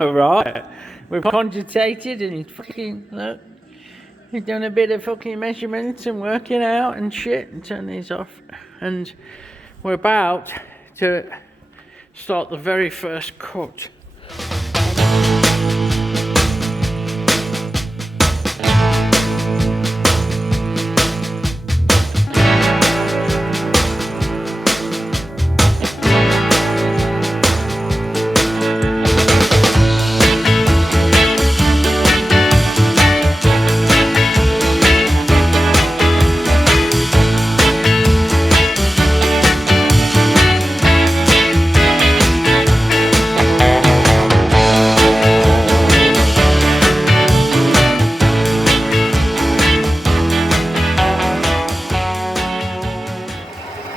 Alright, we've cogitated and he's fucking, look, he's done a bit of fucking measurements and working out and shit and turn these off. And we're about to start the very first cut.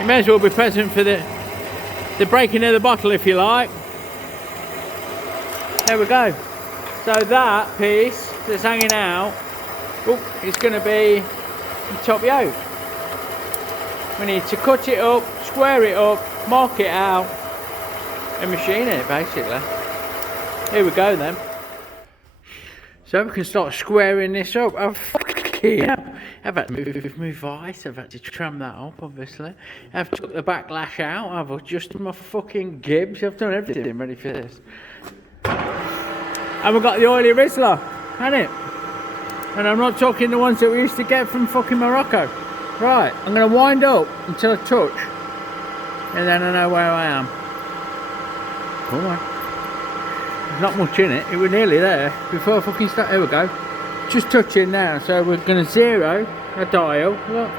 May as well be present for the breaking of the bottle, if you like. There we go. So that piece that's hanging out, is going to be the top yoke. We need to cut it up, square it up, mark it out, and machine it basically. Here we go then. So we can start squaring this up. Oh, yeah. I've had to move vice, I've had to trim that up obviously. I've took the backlash out, I've adjusted my fucking gibs, I've done everything ready for this. And we've got the oily Rizzler, hasn't it? And I'm not talking the ones that we used to get from fucking Morocco. Right, I'm going to wind up until I touch. And then I know where I am. Come on. There's not much in it, it was nearly there before I fucking start. Here we go. Just touching now, so we're going to zero a dial. Look.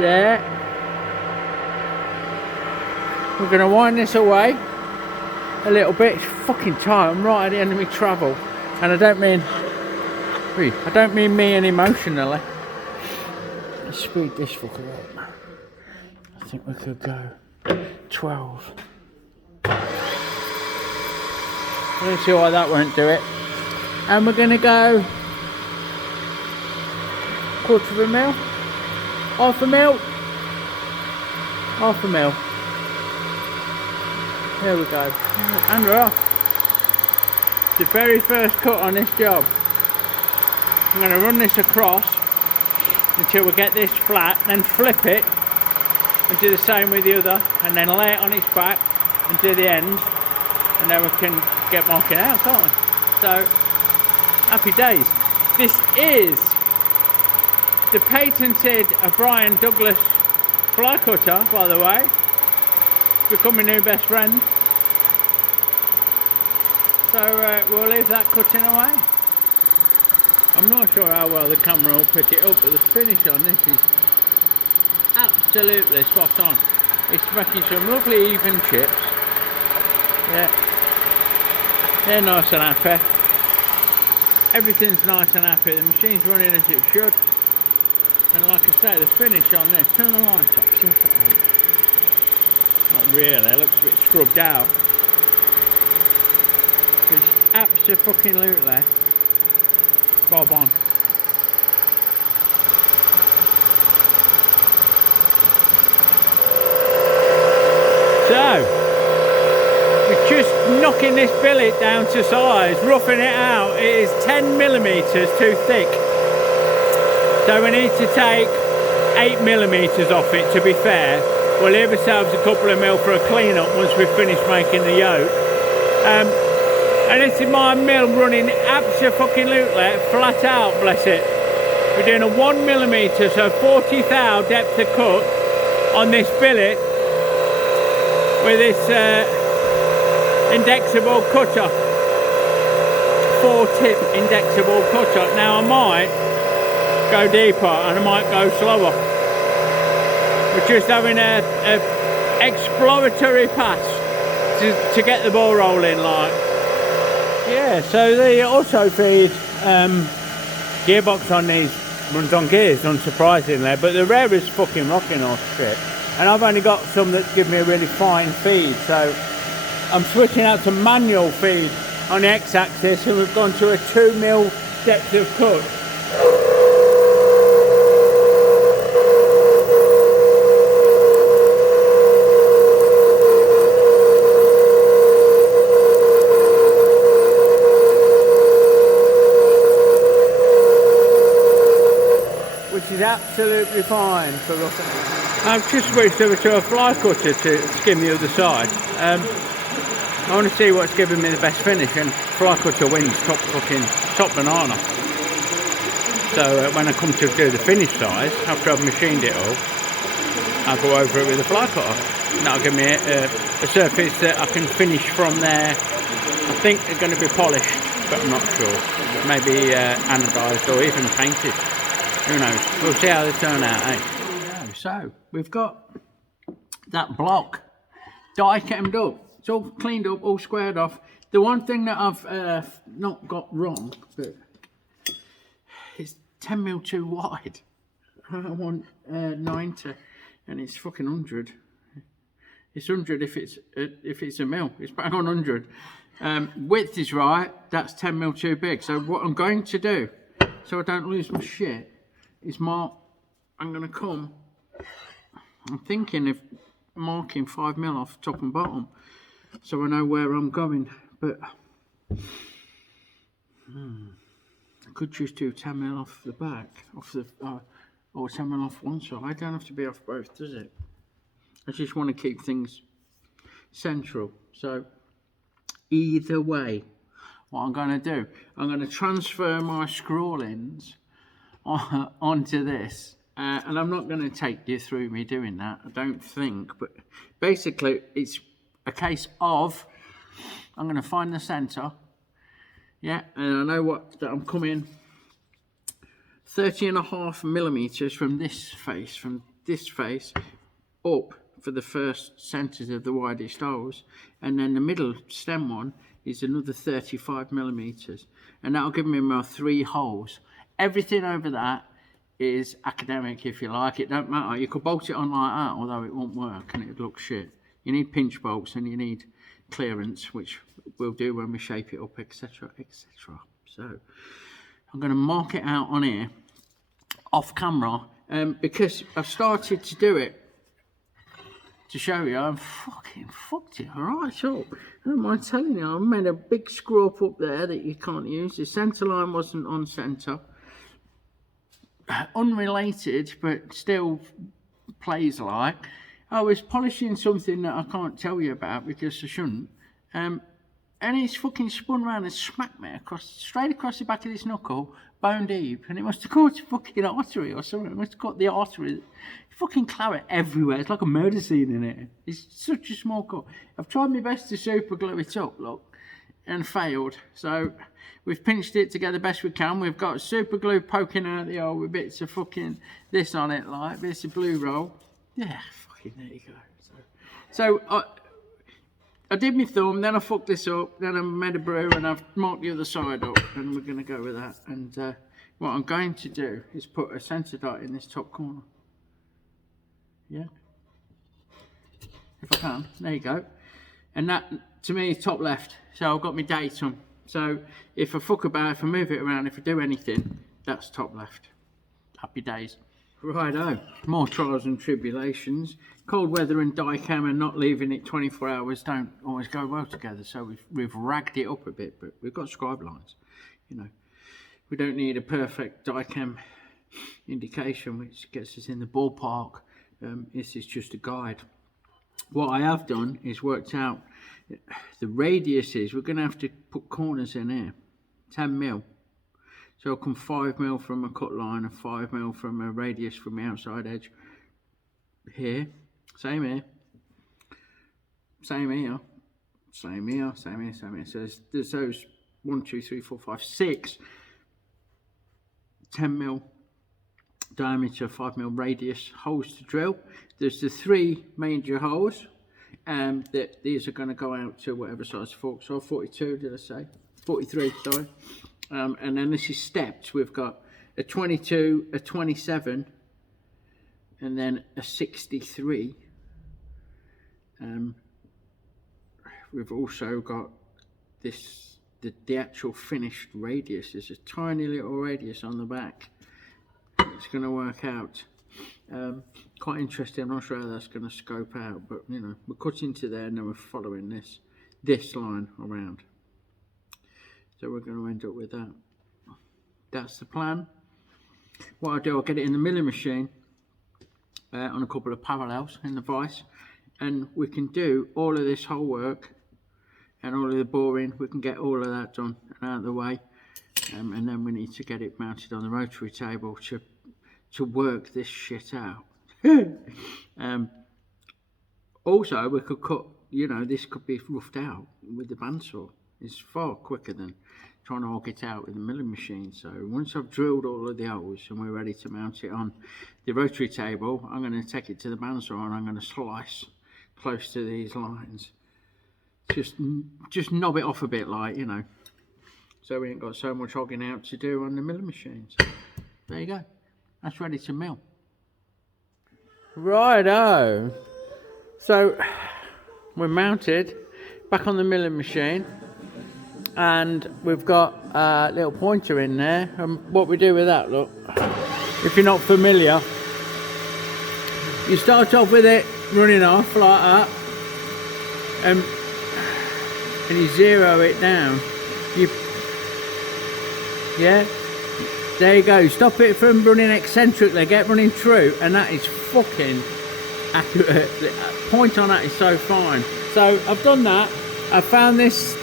There. We're going to wind this away a little bit. It's fucking tight. I'm right at the end of my travel, and I don't mean me and emotionally. Let's speed this fucker up. I think we could go 12. Let's see why that won't do it. And we're going to go 1/4 mil, 1/2 mil, 1/2 mil. There we go. And we're off. The very first cut on this job. I'm going to run this across until we get this flat, then flip it and do the same with the other, and then lay it on its back and do the ends, and then we can get marking out, can't we? So, happy days. This is the patented Brian Douglas fly cutter, by the way. Become my new best friend. So we'll leave that cutting away. I'm not sure how well the camera will pick it up, but the finish on this is absolutely spot on. It's making some lovely even chips. Yeah. They're nice and happy. Everything's nice and happy. The machine's running as it should. And like I say, the finish on this, turn the lights off, see if it helps. Not really, it looks a bit scrubbed out. It's absolutely bob on. So, we're just knocking this billet down to size, roughing it out. It is 10mm too thick. So we need to take 8mm off it, to be fair. We'll leave ourselves a couple of mil for a clean up once we've finished making the yoke. And this is my mill running absolutely flat out, bless it. We're doing a 1mm, so 40 thou depth of cut on this billet with this indexable cutter, 4-tip indexable cutter. Now I might go deeper and I might go slower. We're just having a exploratory pass to get the ball rolling, like. Yeah, so the auto feed gearbox on these runs on gears, unsurprisingly, but the rarest fucking rocking horse shit. And I've only got some that give me a really fine feed, so I'm switching out to manual feed on the x-axis, and we've gone to a 2mm depth of cut. absolutely fine for roughing. I've just switched over to a fly cutter to skim the other side. I want to see what's giving me the best finish, and fly cutter wins top banana. So when I come to do the finish size, after I've machined it all, I'll go over it with a fly cutter. And that'll give me a surface that I can finish from there. I think they're going to be polished, but I'm not sure. Maybe anodized or even painted. Who knows? We'll see how they turn out, eh? So we've got that block die cammed up. It's all cleaned up, all squared off. The one thing that I've not got wrong, but it's 10mm too wide. I want 90, and it's fucking 100. It's 100 if it's a mil. It's bang on 100. Width is right. That's 10mm too big. So what I'm going to do, so I don't lose my shit, is mark. I'm going to come. I'm thinking of marking 5mm off top and bottom, so I know where I'm going. But I could just do 10mm off the back, or 10mm off one side. I don't have to be off both, does it? I just want to keep things central. So either way, what I'm going to do, I'm going to transfer my scrawlings onto this. And I'm not going to take you through me doing that, I don't think. But basically, it's a case of, I'm going to find the centre. Yeah, and I know that I'm coming 30.5mm from this face up for the first centres of the widest holes, and then the middle stem one is another 35mm, and that'll give me my 3 holes. Everything over that is academic, if you like. It don't matter. You could bolt it on like that, although it won't work and it'd look shit. You need pinch bolts and you need clearance, which we'll do when we shape it up, etc, etc. So I'm going to mark it out on here off camera, because I've started to do it to show you. I've fucking fucked it right up. I don't mind telling you, I made a big screw up there that you can't use. The centre line wasn't on centre. Unrelated, but still plays like. I was polishing something that I can't tell you about because I shouldn't. And it's fucking spun around and smacked me straight across the back of this knuckle, bone deep, and it must have caught a fucking artery or something. It must have caught the artery. Fucking claret everywhere. It's like a murder scene in it. It's such a small cut. I've tried my best to super glue it up, look, and failed. So we've pinched it together best we can. We've got super glue poking out the hole with bits of fucking this on it, like bits of blue roll. Yeah, fucking there you go. So I did my thumb, then I fucked this up, then I made a brew, and I've marked the other side up, and we're going to go with that. And what I'm going to do is put a centre dot in this top corner. Yeah, if I can. There you go. And that, to me, is top left. So I've got my datum. So if I fuck about, if I move it around, if I do anything, that's top left. Happy days. Righto, more trials and tribulations. Cold weather and die cam and not leaving it 24 hours don't always go well together. So we've ragged it up a bit, but we've got scribe lines. You know, we don't need a perfect die cam indication which gets us in the ballpark. This is just a guide. What I have done is worked out the radiuses. We're going to have to put corners in here, 10mm. So I'll come 5mm from a cut line and 5mm from a radius from the outside edge. Here, same here, same here, same here, same here, same here. So there's those 1, 2, 3, 4, 5, 6 10mm diameter, 5mm radius holes to drill. There's the 3 major holes, that these are going to go out to whatever size fork. So 42, did I say? 43, sorry. And then this is stepped. We've got a 22, a 27, and then a 63. We've also got this, the actual finished radius. There's a tiny little radius on the back. It's going to work out. Quite interesting. I'm not sure how that's going to scope out, but you know, we're cutting to there and then we're following this line around. So we're going to end up with that. That's the plan. What I'll do, I'll get it in the milling machine, on a couple of parallels in the vise, and we can do all of this whole work and all of the boring. We can get all of that done and out of the way, and then we need to get it mounted on the rotary table to work this shit out. Also, we could cut, you know, this could be roughed out with the bandsaw. It's far quicker than trying to hog it out with the milling machine. So once I've drilled all of the holes and we're ready to mount it on the rotary table, I'm going to take it to the bandsaw and I'm going to slice close to these lines. Just knob it off a bit, like, you know, so we ain't got so much hogging out to do on the milling machine. So there you go. That's ready to mill. Righto. So we're mounted back on the milling machine, and we've got a little pointer in there. And what we do with that, look, if you're not familiar, you start off with it running off like that, and you zero it down. Yeah, there you go. Stop it from running eccentrically, get running true, and that is fucking accurate. The point on that is so fine. So I've done that. I found this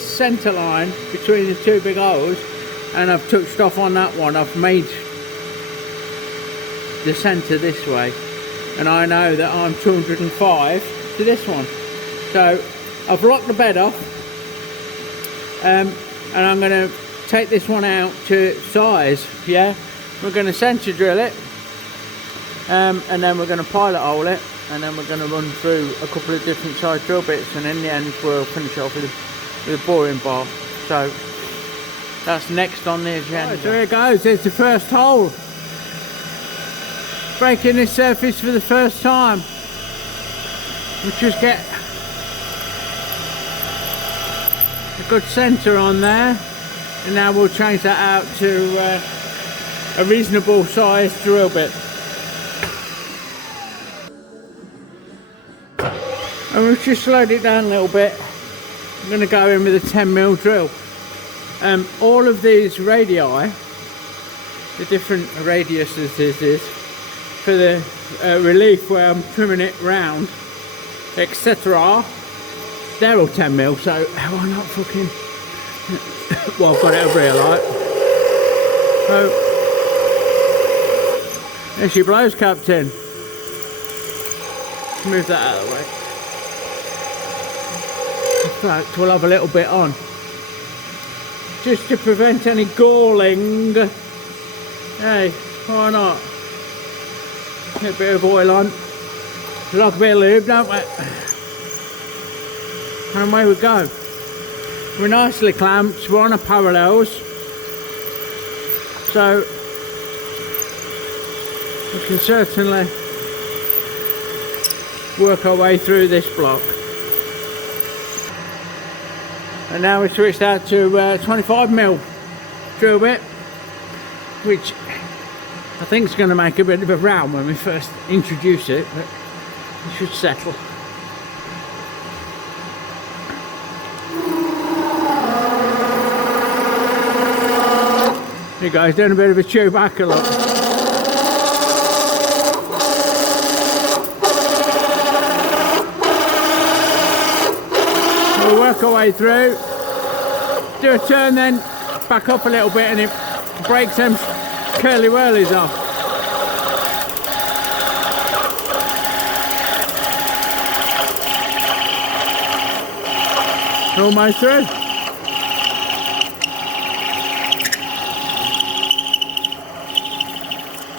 centre line between the two big holes, and I've touched off on that one. I've made the centre this way, and I know that I'm 205 to this one. So I've locked the bed off, and I'm going to take this one out to size. Yeah, we're going to centre drill it, and then we're going to pilot hole it, and then we're going to run through a couple of different size drill bits, and in the end we'll finish off with a boring bar. So that's next on the agenda. Right, so here it goes. There's the first hole. Breaking this surface for the first time. We'll just get a good centre on there, and now we'll change that out to a reasonable sized drill bit. And we've just slowed it down a little bit. I'm going to go in with a 10mm drill. All of these radii, the different radiuses this is, for the relief where I'm trimming it round, etc., they're all 10mm, so why not fucking... well, I've got it over here, like. So, there she blows, Captain. Move that out of the way. In fact, we'll have a little bit on, just to prevent any galling. Hey, why not? Get a bit of oil on, like a bit of lube, don't we? And away we go. We're nicely clamped, we're on a parallels, so we can certainly work our way through this block. And now we switched out to 25mm drill bit, which I think is going to make a bit of a row when we first introduce it, but it should settle. You guys doing a bit of a Chewbacca look. We'll work our way through, do a turn, then back up a little bit, and it breaks them curly whirlies off. Almost through.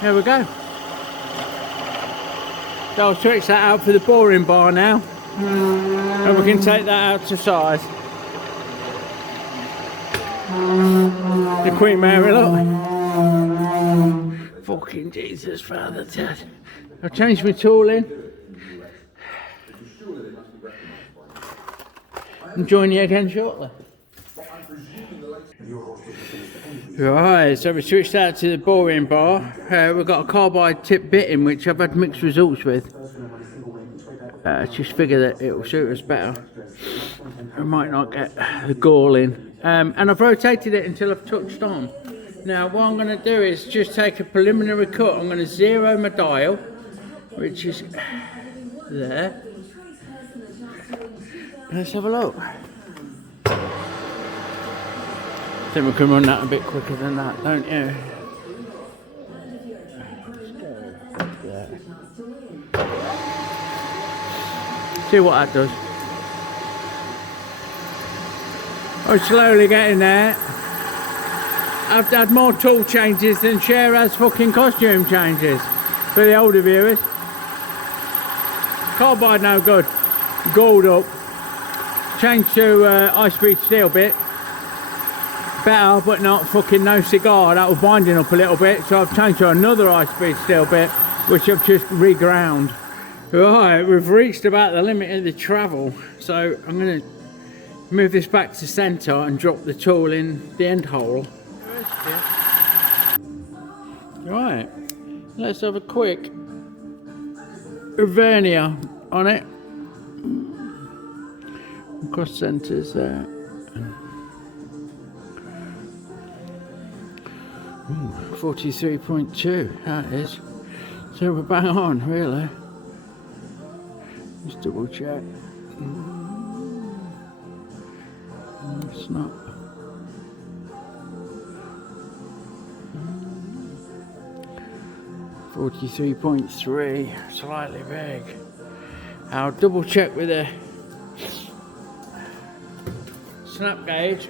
There we go. So I'll switch that out for the boring bar now, and we can take that out to size. The Queen Mary, look. Fucking Jesus, Father Dad. I'll change my tool in and join you again shortly. Right, so we switched out to the boring bar. We've got a carbide tip bit in, which I've had mixed results with. Just figure that it will suit us better. I might not get the galling. And I've rotated it until I've touched on. Now what I'm going to do is just take a preliminary cut. I'm going to zero my dial. I'm which is there. Let's have a look. I think we can run that a bit quicker than that, don't you? There. See what that does. I'm slowly getting there. I've had more tool changes than Cher has fucking costume changes for the older viewers. Carbide no good. Gold up. Changed to high-speed steel bit. Better, but not fucking no cigar. That was binding up a little bit, so I've changed to another high-speed steel bit, which I've just reground. Right, we've reached about the limit of the travel, so I'm going to move this back to centre and drop the tool in the end hole. Right, let's have a quick vernier on it. Cross centres there. 43.2, that is. So we're bang on, really. Just double check. It's not. .3, slightly big. I'll double check with a snap gauge.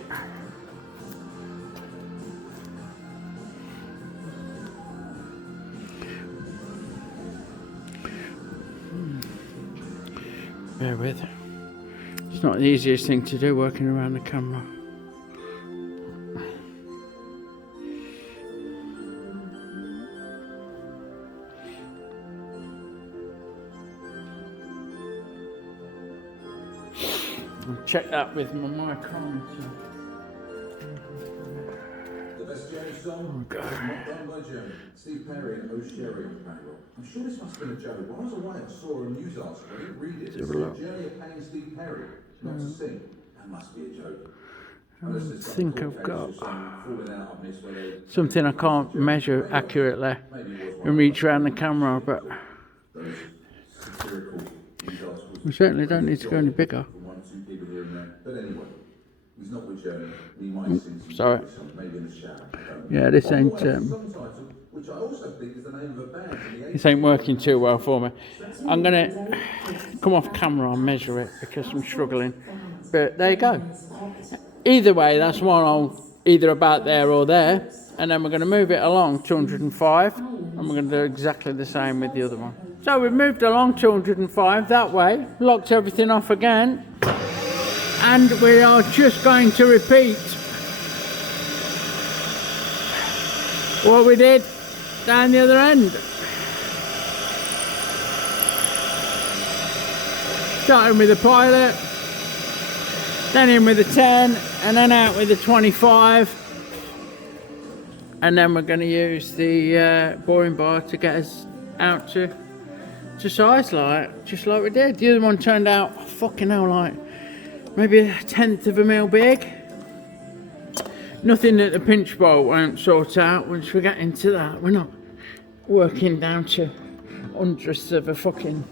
Bear with. It's not the easiest thing to do working around the camera. I'll check that with my micrometer. The best Jerry song, not done by Jerry. Steve Perry and O'Sherry on the panel. I'm sure this must have been a joke. While I was away, I saw a news article. I didn't read it. It said Jerry are paying Steve Perry not to sing. That must be a joke. I think I've got something I can't measure accurately and reach around the camera, but we certainly don't need to go any bigger. But anyway, he's not with Jerry. He might sing some sorry. Maybe in the shower. Yeah, this ain't this ain't working too well for me. I'm gonna come off camera and measure it because I'm struggling. But there you go. Either way, that's one I'll either about there or there, and then we're going to move it along 205, and we're going to do exactly the same with the other one. So we've moved along 205 that way, locked everything off again, and we are just going to repeat what we did down the other end. Starting with the pilot, then in with the 10, and then out with the 25, and then we're going to use the boring bar to get us out to size, like just like we did. The other one turned out fucking hell, like maybe 1/10 of a mil big. Nothing that the pinch bolt won't sort out. Once we get into that, we're not working down to hundredths of a fucking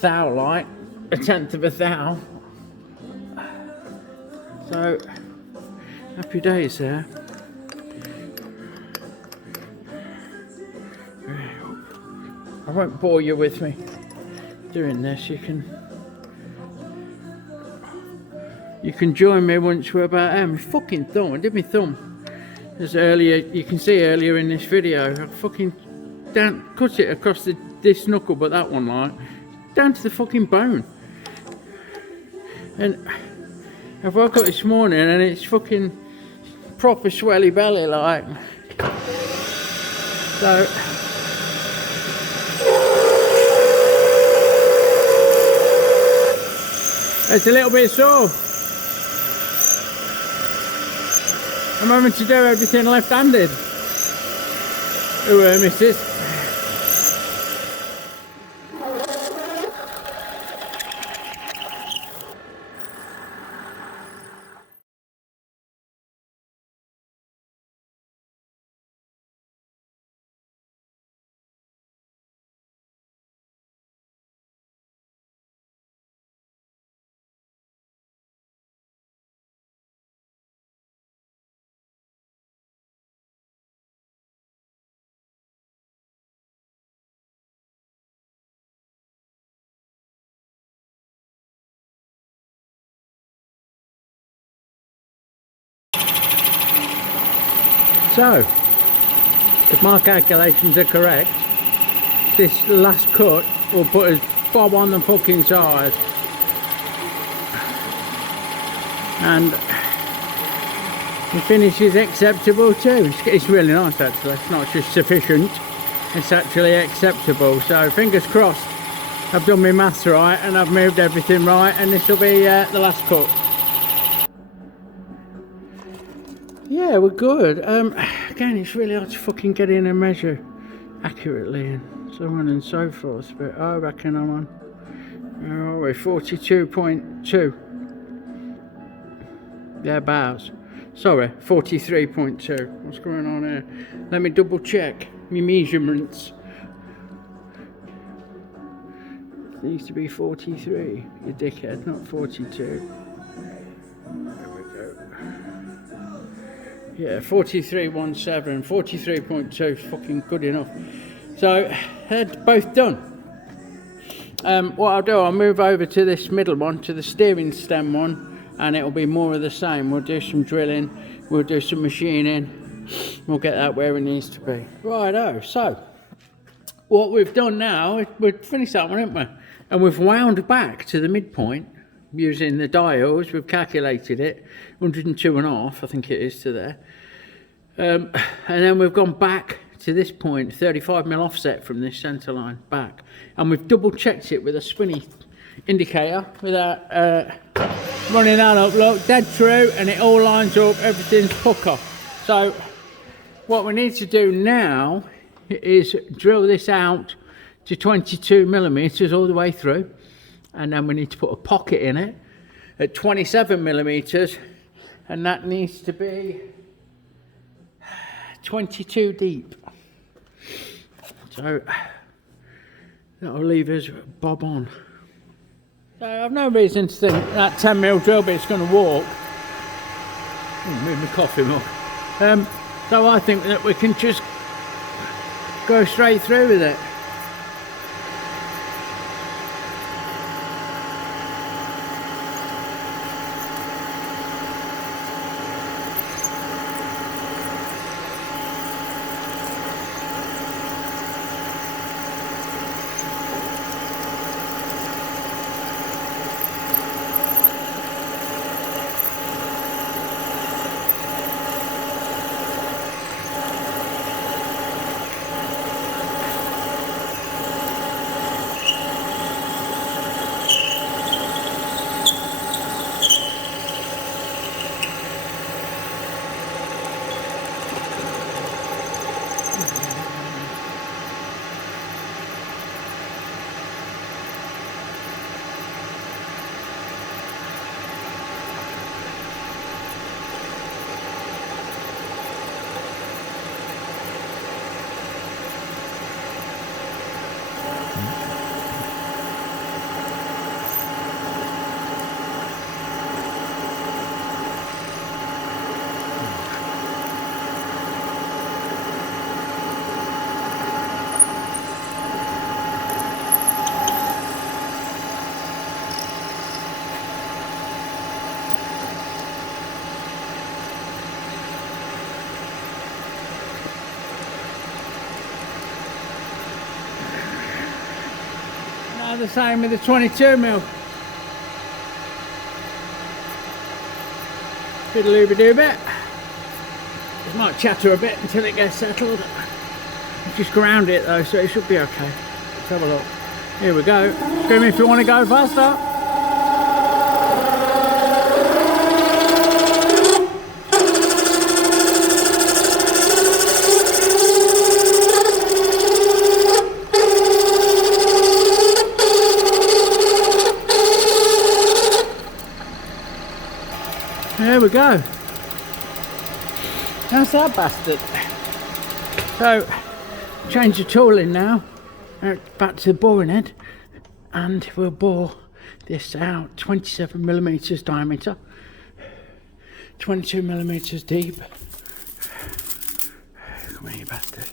thou, like 1/10 of a thou. So, happy days there. I won't bore you with me doing this. You can join me once we're about there. My fucking thumb, I did my thumb. As earlier, you can see earlier in this video, I fucking cut it across this knuckle, but that one, like, down to the fucking bone. And I woke up this morning and it's fucking proper swelly belly, like. So it's a little bit sore. I'm having to do everything left-handed. Ooh, missus. So, if my calculations are correct, this last cut will put us bob on the fucking size. And the finish is acceptable too. It's really nice actually. It's not just sufficient, it's actually acceptable. So fingers crossed I've done my maths right and I've moved everything right, and this will be the last cut. Yeah, we're good. Again, it's really hard to fucking get in and measure accurately and so on and so forth, but I reckon I'm on, where are we, 42.2. Yeah, about. Sorry, 43.2. What's going on here? Let me double check my measurements. It needs to be 43, you dickhead, not 42. There we go. Yeah, 43.17, 43.2, fucking good enough. So, they're both done. What I'll do, I'll move over to this middle one, to the steering stem one, and it'll be more of the same. We'll do some drilling, we'll do some machining, we'll get that where it needs to be. Righto, so, what we've done now, we've finished that one, haven't we? And we've wound back to the midpoint using the dials. We've calculated it, 102.5, I think it is, to there. And then we've gone back to this point, 35mm offset from this centre line back. And we've double checked it with a spinny indicator without running that up. Look, dead true, and it all lines up, everything's pucker. So what we need to do now is drill this out to 22mm all the way through, and then we need to put a pocket in it at 27mm, and that needs to be 22 deep. So that'll leave us bob on. So I've no reason to think that 10mm drill bit's going to walk. Move my coffee mug. So I think that we can just go straight through with it. The same with the 22mm. Fiddly-doo bit. It might chatter a bit until it gets settled. Just ground it though, so it should be okay. Let's have a look. Here we go. Scream if you want to go faster. There we go. That's that bastard. So, change the tooling now. Back to the boring head, and we'll bore this out 27mm diameter, 22mm deep. Come here, you bastard.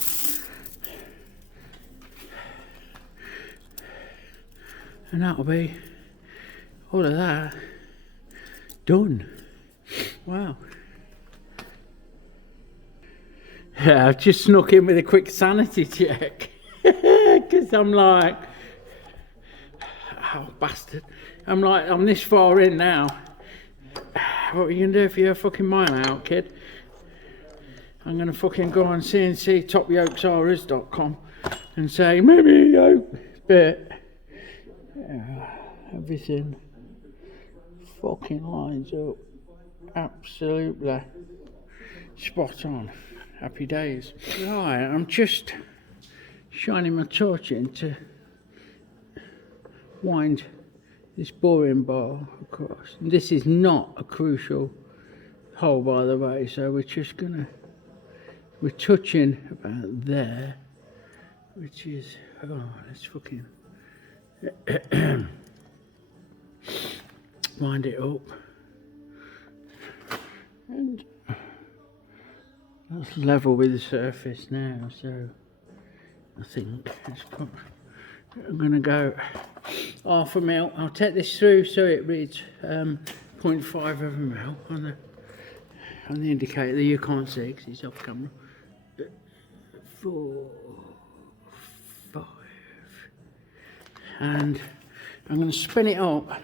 And that'll be all of that done. Wow. Yeah, I've just snuck in with a quick sanity check. Because I'm like, oh bastard. I'm like, I'm this far in now. What are you gonna do if you're a fucking mile out, kid? I'm gonna fucking go on cnctopyokesrs.com and say, maybe a yoke bit. Everything fucking lines up absolutely spot on. Happy days. Right, I'm just shining my torch in to wind this boring bar across. This is not a crucial hole, by the way, so we're just gonna, we're touching about there, which is, oh, let's fucking wind it up. And that's level with the surface now, so I think it's put, I'm gonna go half a mil. I'll take this through so it reads 0.5 of a mil on the indicator that you can't see because it's off camera. 4, 5, and I'm going to spin it up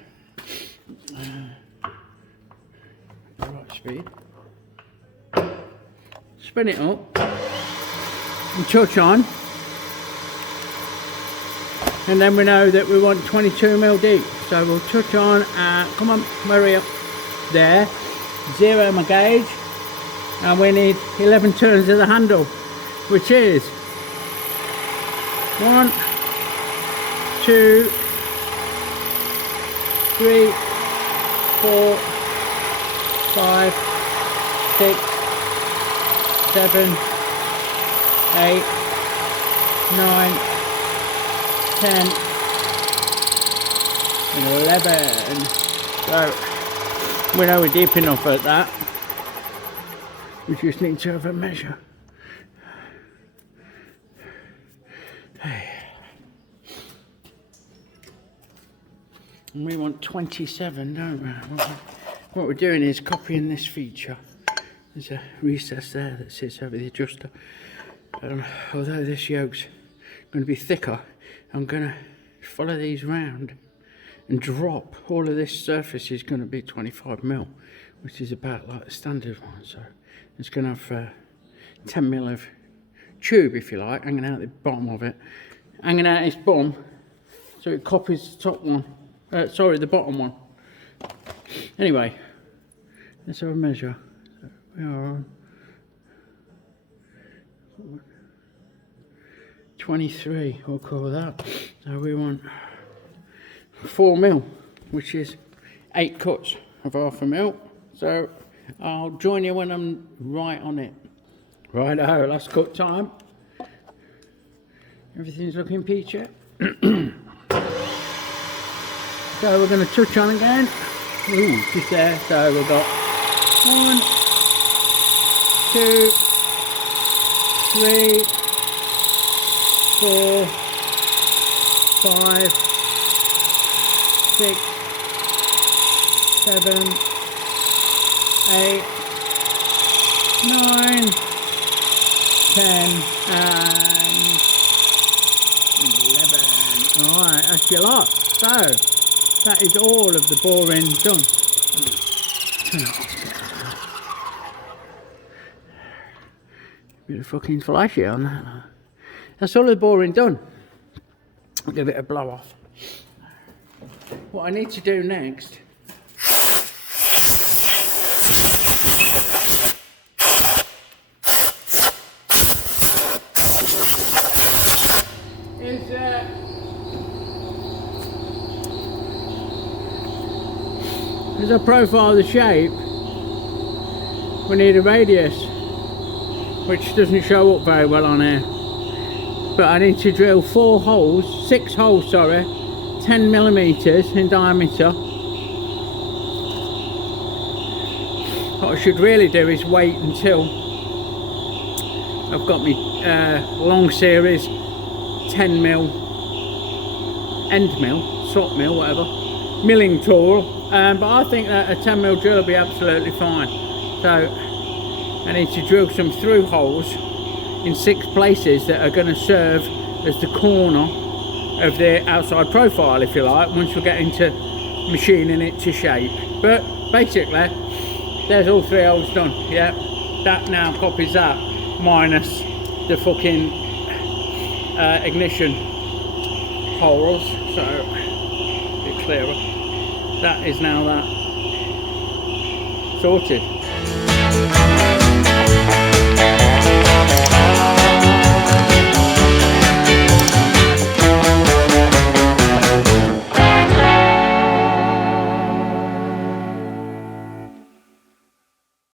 right speed. Spin it up and touch on. And then we know that we want 22 mil deep. So we'll touch on, come on, hurry up. There, zero my gauge. And we need 11 turns of the handle, which is 1, 2, 3, 4, 5, 6, 7, 8, 9, 10 and 11. So we know we're deep enough at that. We just need to have a measure. And we want 27, don't we? What we're doing is copying this feature. There's a recess there that sits over the adjuster. Although this yoke's going to be thicker, I'm going to follow these round and drop. All of this surface is going to be 25 mil, which is about like the standard one. So it's going to have 10 mil of tube, if you like, hanging out the bottom of it, hanging out its bum, so it copies the top one. Sorry, the bottom one. Anyway, let's have a measure. So we are on 23, we'll call that. So we want 4 mil, which is 8 cuts of half a mil. So I'll join you when I'm right on it. Righto, last cut time. Everything's looking peachy. So we're going to touch on again. Ooh, just there. So we've got 1, 2, 3, 4, 5, 6, 7, 8, 9, 10 and 11. Alright, that's your lot. So that is all of the boring done. Bit of fucking flashy on that. That's all the boring done. I'll give it a blow off. What I need to do next is as I profile the shape, we need a radius, which doesn't show up very well on here. But I need to drill 6 holes, 10 millimeters in diameter. What I should really do is wait until I've got my long series 10 mil, end mill, slot mill, whatever, milling tool. But I think that a 10 mil drill will be absolutely fine. So I need to drill some through holes in 6 places that are going to serve as the corner of the outside profile, if you like, once we get into machining it to shape. But basically, there's all 3 holes done. Yeah, that now copies that, minus the fucking ignition holes, so a bit clearer. That is now that sorted.